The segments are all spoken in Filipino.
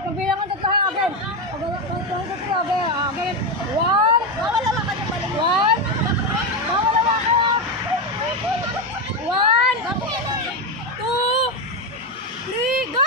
Pagbilang mo tayo agad. Agad. One. Mawala ka ng balik. One. Mawala ka. One. Two. Three. Go!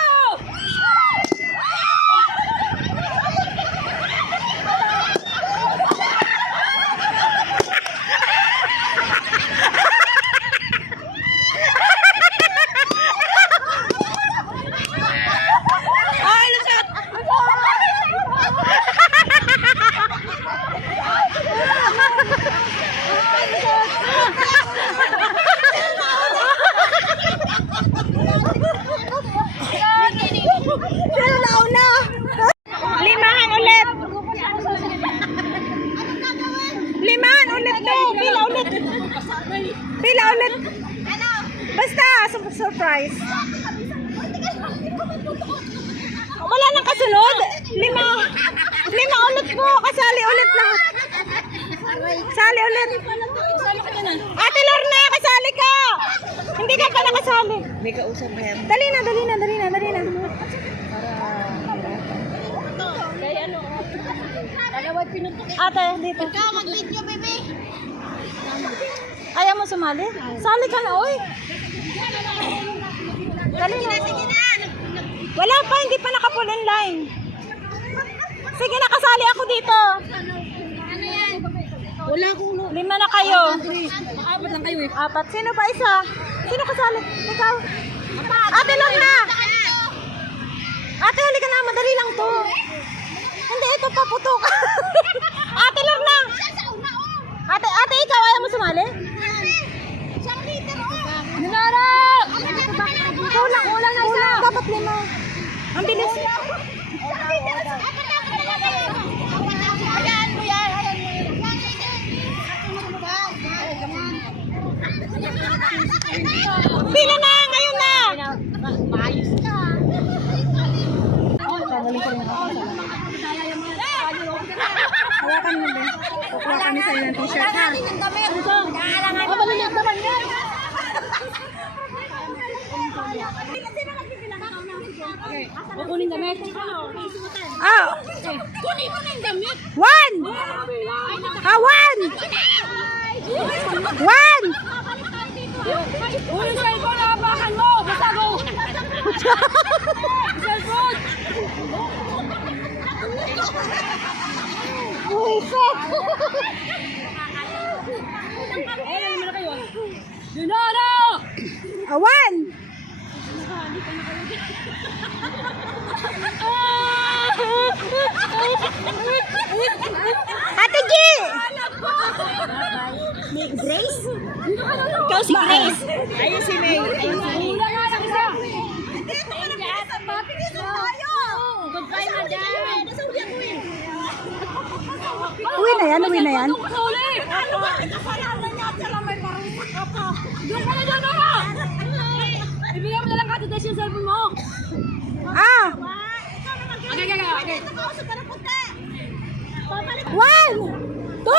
Pila ulit. Basta, surprise. Wala nang kasunod. Lima ulit po. Kasali ulit lahat. Sali ulit. Ate Lorna, kasali ka. Hindi ka pa nakasali. May kausap pa yan. Dali na. Ate, dito. Ikaw, mag-video, baby. Ayaw mo sumali? Sali ka na, oy. Dali na. Sige na. Wala pa, hindi pa naka-full in line. Sige na, kasali ako dito. Ano yan? Wala akong 5 na kayo. 4 lang kayo eh. 4. Sino pa isa? Sino kasali? Ikaw? Ate Lorna! Ate, halika na. Madali lang to. Hindi, ito paputok. Ate Lorna! Ate, ikaw ayaw mo sumali? Ninarap! Kulang na isa. Dapat 5. Ang bilis. Ayan mo yan. Pila na, ngayon na. Maayos ka. Hawakan mo din. Kukuha kami sa'yo ng t-shirt ha. Malilit naman yan. Kukunin damit. Ah, Kunin mo ng damit. 1. 1. Uy, cellphone, hapakan mo. Basta go. Cellphone. Ayan, naman na kayo. Dinara! 1. Ate G! May Grace? Ikaw si Grace. Ayun si May. Hula nga lang isa. Dito ka na pinasang ba? Pinasang tayo. Goodbye, madam. Nasauli ako eh. Uwi na yan. Nasauli. Ano ba? Kasalanan niya at sila may parusak ka pa. Doon ka na dyan ako. Ibigay mo na lang katitas yung cellphone mo. Ah! Okay. 1, 2, 3!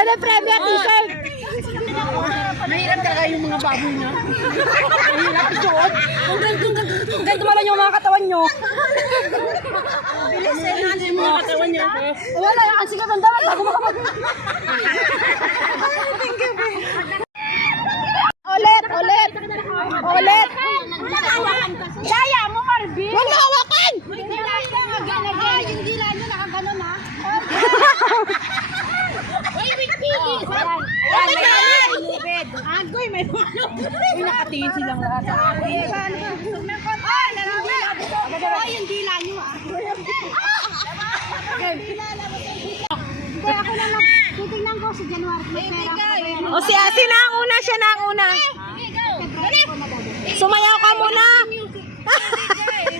Ano premyo t-shirt? Mahirap talaga yung mga baboy na. Mahirap isuot. Kung ganito malang yung mga katawan nyo. Bilis eh, natin yung mga katawan nyo. Wala, ang sigat ang dapat bago makapag... Nakatingin silang lahat sa akin. Ay, yung dila nyo ah. Kaya ako na lang, titignan ko si January. O si Asi na ang una, siya na ang una. Sumayaw ka muna.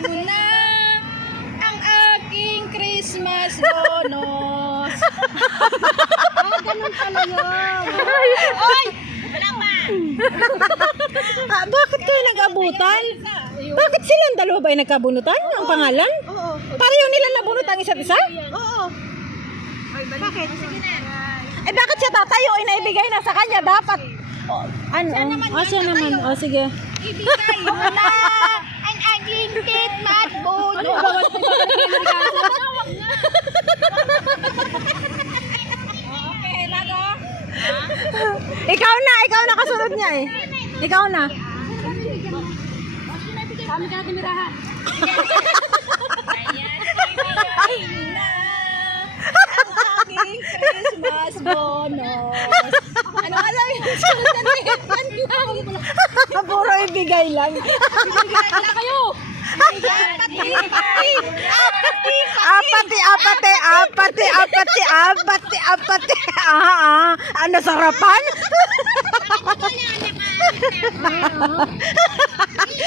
Muna ang aking Christmas bonus. Ganun pala yun. Oy! Wala pa! Bakit kayo nag-abutan? Bakit silang dalawa ba ay nagkabunutan? Ang pangalan? Oo. Pareho nila nabunot ang isa't isa? Oo. Bakit? Eh bakit siya tatayo? Inaibigay na sa kanya. Dapat. Ano? Siya naman. O sige. Ibigay mo na ang aking Christmas bonus. Ano ba? Okay, lago. Ikaw na kasunod niya eh. Ikaw na. Kami ka na tinirahan. Aking Christmas bonus. Ano alam yung sunod na yan? Puro ibigay lang. Wala kayo. Apati. Ano sarapan?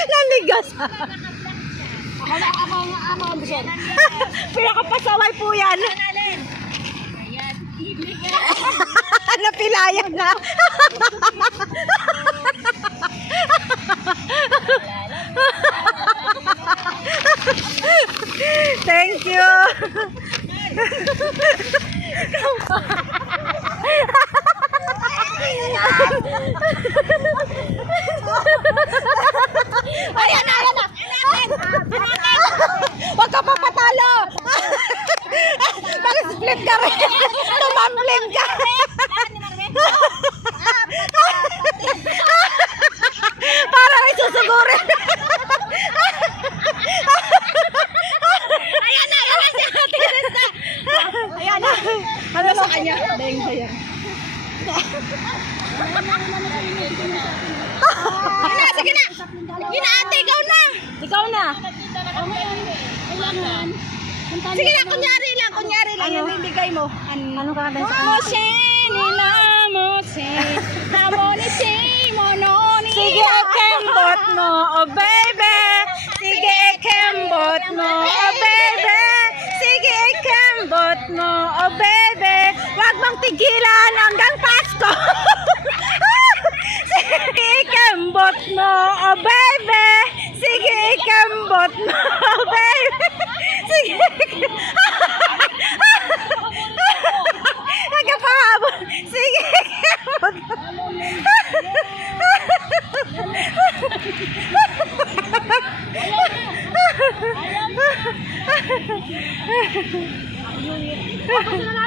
Nanigas. Ako ang busog. Pinakapasaway po yan. Napilayan na. Thank you. Ayan na. Huwag ka papatalo. Bakit split ka rin? Tumambling ka. Para rin susugurin. Ayan na. Ayan na. Ano sa kanya? Dahil saya. Sige na. Ate, ikaw na. Ikaw na. Sige na, kunyari lang. Ano? Yan ang bigay mo. Ano ka na? Sige, kembot mo, oh baby. Sige, kembot mo, oh baby. Sige, kembot mo, oh baby. Huwag mong tigilan hanggang Pasko. Sige, kembot mo, oh baby. Sige, kembot mo, oh baby. Sige, nagkapahabol. Sige, kembot mo. Ayaw na.